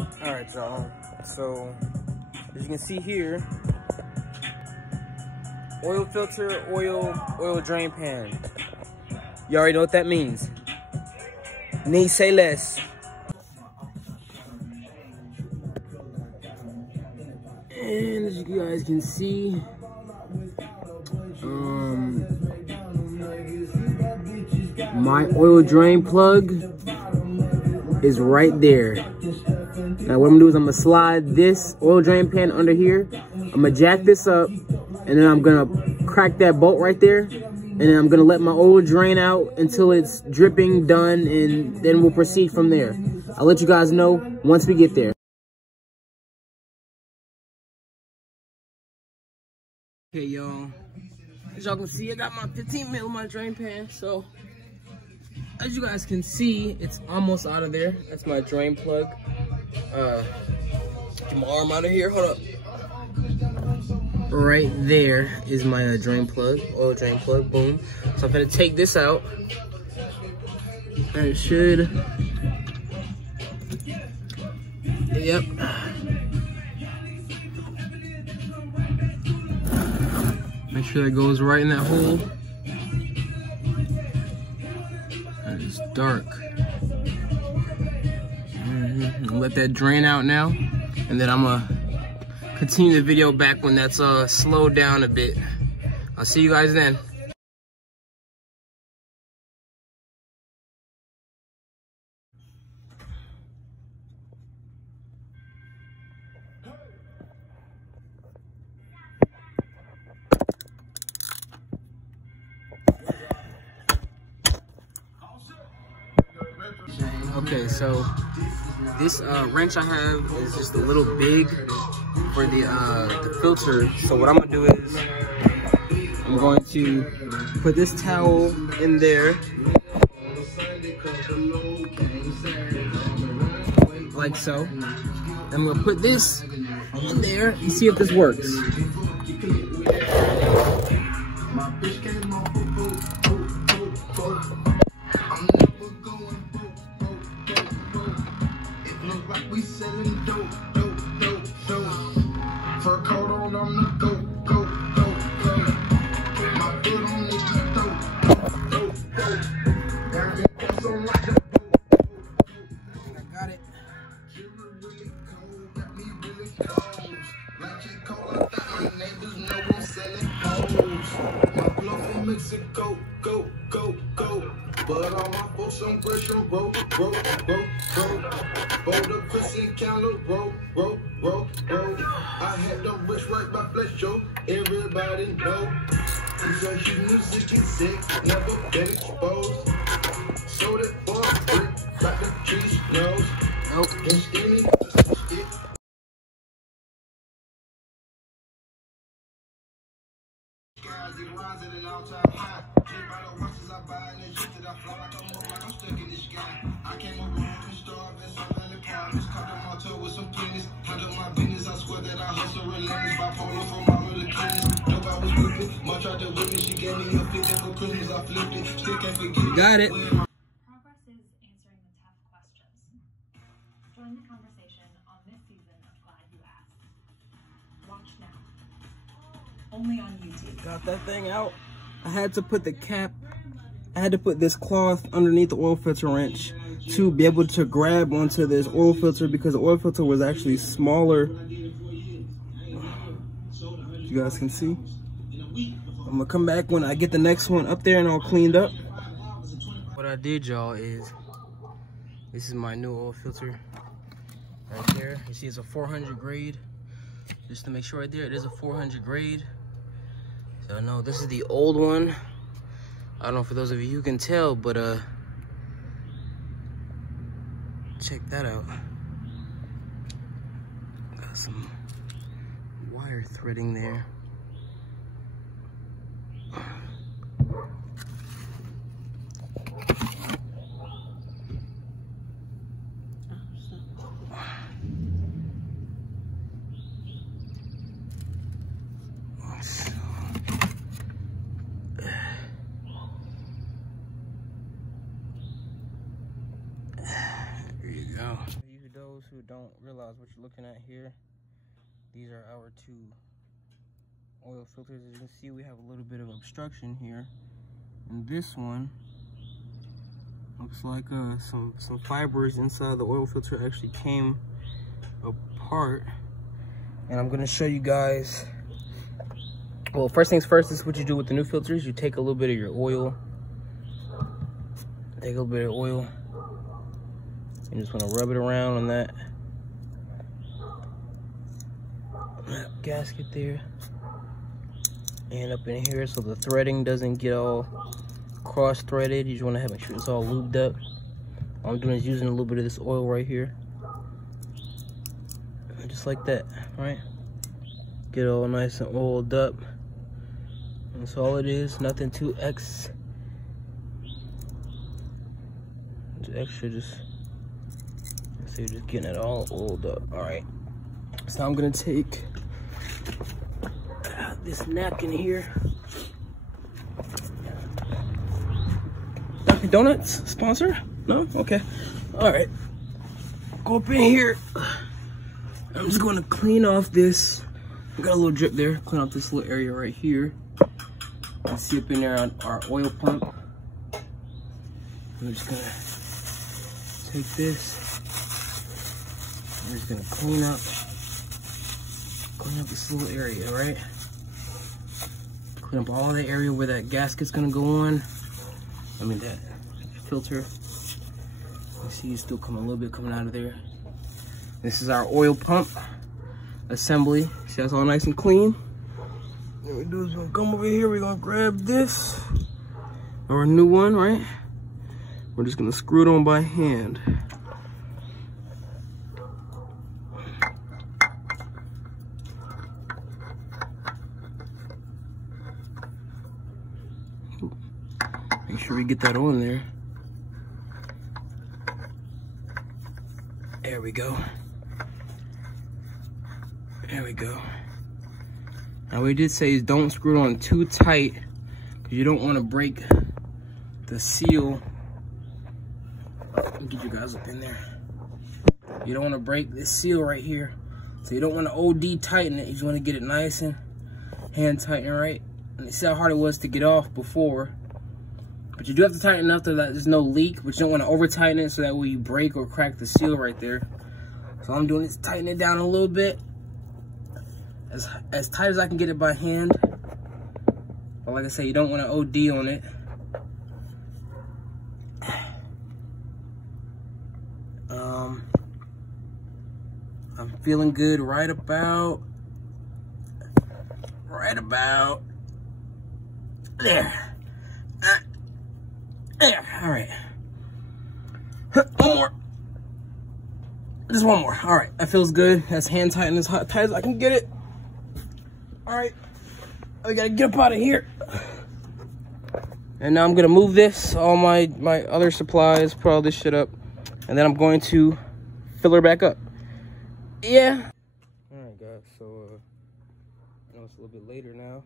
All right, y'all. So as you can see here, oil filter, oil drain pan. You already know what that means. Need say less. And as you guys can see, my oil drain plug is right there. Now what I'm gonna do is I'm gonna slide this oil drain pan under here. I'm gonna jack this up, and then I'm gonna crack that bolt right there, and then I'm gonna let my oil drain out until it's dripping done, and then we'll proceed from there. I'll let you guys know once we get there. Okay, y'all. As y'all can see, I got my 15 mil in my drain pan. So, as you guys can see, it's almost out of there. That's my drain plug. Get my arm out of here. Hold up. Right there is my drain plug, oil drain plug. Boom. So I'm gonna take this out, and it should. Yep. Make sure that goes right in that hole. And it's dark. Let that drain out now, and then I'm gonna continue the video back when that's slowed down a bit. I'll see you guys then. Okay, so this wrench I have is just a little big for the filter. So what I'm gonna do is I'm going to put this towel in there, like so. I'm gonna put this in there and see if this works. We selling dope. Fur coat on, I'm the go. My foot on is the dope. Got me press on like the I got it. really cold, got me really cold. Like it cold, I thought my neighbors know I'm selling hoes. My blood from Mexico, go. But all my folks on Gresham roll. Boulder, Chris and Candler, roll. I had them rich right by flesh, yo. Everybody know. These are huge music and sick, never been exposed. Sold it for a brick, like the trees knows. Nope. And skinny, guys, it rises at an all-time high. By the watches I buy and the shit that I fly like I'm stuck in the sky. I came around and starved and some in the promise. Caught them all toe with some pennies. Handle my business, I swear that I hustle relentless. Bipolar from mama to kidneys. Nobody was with me. Mom tried to whip me. She gave me a 50 for Christmas. I flipped it. Still can't forget it. Got it. Progress is answering the tough questions. Join the conversation on this season of Glad You Asked. Watch now. Only on YouTube. Got that thing out. I had to put the cap, I had to put this cloth underneath the oil filter wrench to be able to grab onto this oil filter, because the oil filter was actually smaller. You guys can see. I'm gonna come back when I get the next one up there and all cleaned up. What I did, y'all, is this is my new oil filter right there. You see it's a 400 grade. Just to make sure right there, it is a 400 grade. So no, this is the old one. I don't know for those of you who can tell, but check that out. Got some wire threading there. There you go. Use those who don't realize what you're looking at here, these are our 2 oil filters. As you can see, we have a little bit of obstruction here. And this one looks like some fibers inside the oil filter actually came apart. And I'm gonna show you guys. Well, first things first, this is what you do with the new filters. You take a little bit of your oil. Take a little bit of oil. You just want to rub it around on that gasket there. And up in here so the threading doesn't get all cross-threaded. You just want to make sure it's all lubed up. All I'm doing is using a little bit of this oil right here. Just like that, right? Get it all nice and oiled up. That's all it is, nothing too extra, just getting it all oiled up. All right, so I'm gonna take this napkin here. Dunkin' Donuts sponsor? No? Okay. All right, go up in here. I'm just gonna clean off this. I got a little drip there. Clean off this little area right here. You see up in there on our oil pump. I'm just gonna take this. I'm just gonna clean up this little area, right? Clean up all the area where that gasket's gonna go on. I mean that filter. You see it's still coming a little bit coming out of there. This is our oil pump assembly. See, that's all nice and clean. What we do is we're gonna come over here, we're gonna grab this, or a new one, right? We're just gonna screw it on by hand. Make sure we get that on there. There we go. There we go. Now we did say is don't screw it on too tight because you don't want to break the seal. Let me get you guys up in there. You don't want to break this seal right here. So you don't want to OD tighten it. You just want to get it nice and hand tighten right. And you see how hard it was to get off before. But you do have to tighten enough so that there's no leak, but you don't want to over tighten it so that way you break or crack the seal right there. So all I'm doing is tighten it down a little bit. As tight as I can get it by hand. But like I say, you don't want to OD on it. I'm feeling good right about there. There, all right. One more. Just one more. All right, that feels good. That's hand tightened as tight as I can get it. All right, we gotta get up out of here. And now I'm gonna move this, all my other supplies, put all this shit up, and then I'm going to fill her back up. Yeah. All right, guys. So I know it's a little bit later now.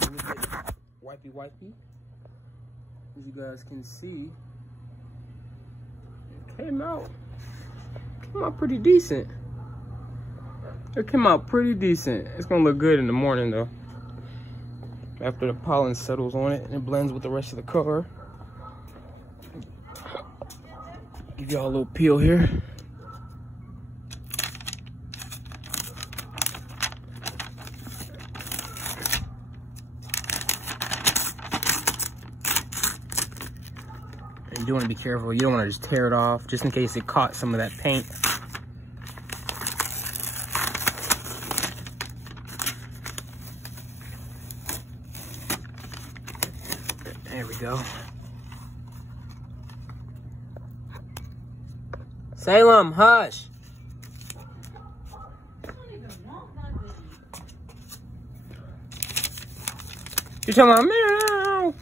Let me get wipey. As you guys can see, it came out pretty decent. It came out pretty decent. It's gonna look good in the morning though. After the pollen settles on it and it blends with the rest of the car. Give y'all a little peel here. You do want to be careful. You don't want to just tear it off, just in case it caught some of that paint. There we go. Salem, hush. You're talking about meow.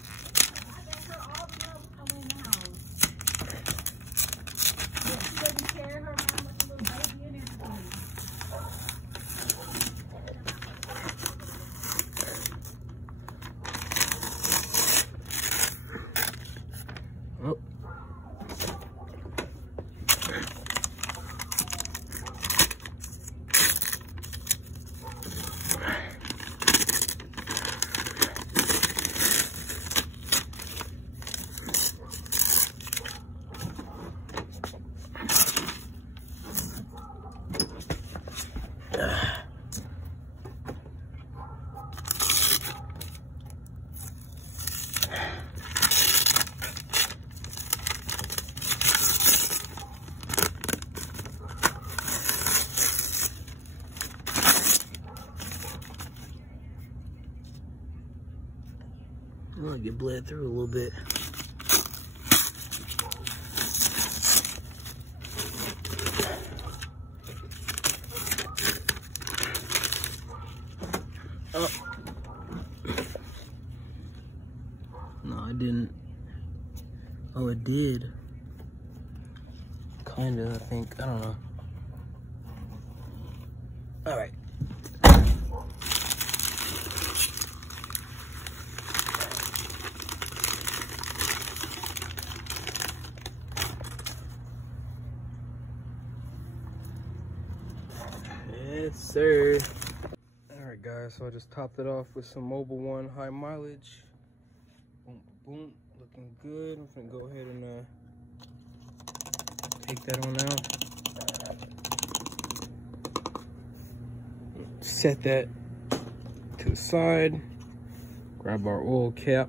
Maybe it bled through a little bit. Oh. No, it didn't. Oh, it did. Kinda, I think. I don't know. All right. Yes, sir. All right, guys. So I just topped it off with some Mobil 1 high mileage. Boom, boom. Looking good. I'm gonna go ahead and take that on out. Set that to the side. Grab our oil cap.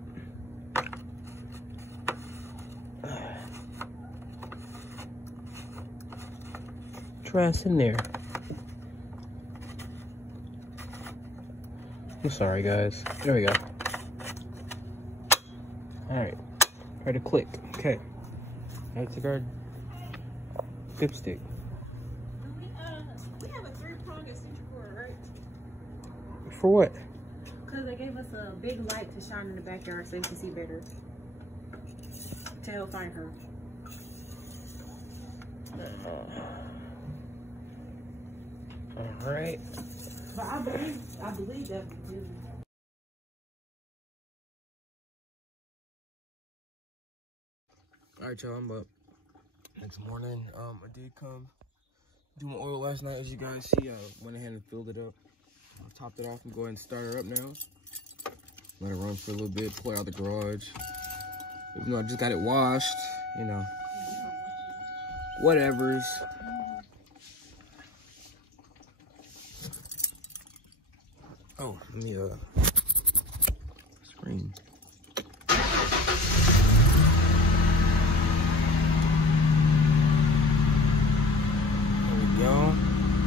Trash in there. I'm sorry, guys. There we go. All right. Ready to click. Okay. Let's take our dipstick. We have a 3-pronged extension cord, right? For what? Because they gave us a big light to shine in the backyard so you can see better. To help find her. All right. But I believe that we do. All right, y'all, I'm up. Next morning, I did come do my oil last night. As you guys see, I went ahead and filled it up. I topped it off and go ahead and start her up now. Let it run for a little bit, pull it out of the garage. Even though I just got it washed, you know, whatevers. Oh, let me, screen.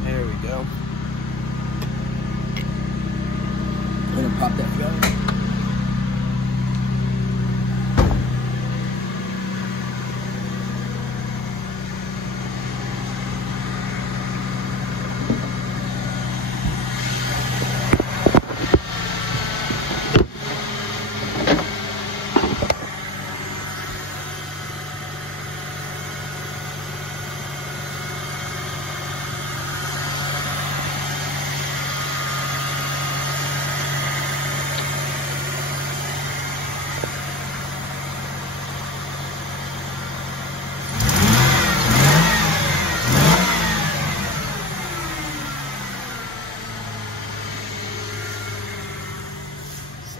There we go. I'm gonna pop that gun.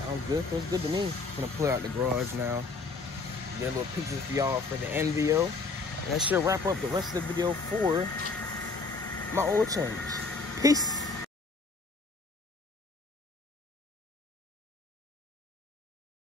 Sounds good. Feels good to me. I'm gonna pull out the garage now. Get a little pictures for y'all for the end video. And that should wrap up the rest of the video for my oil change. Peace.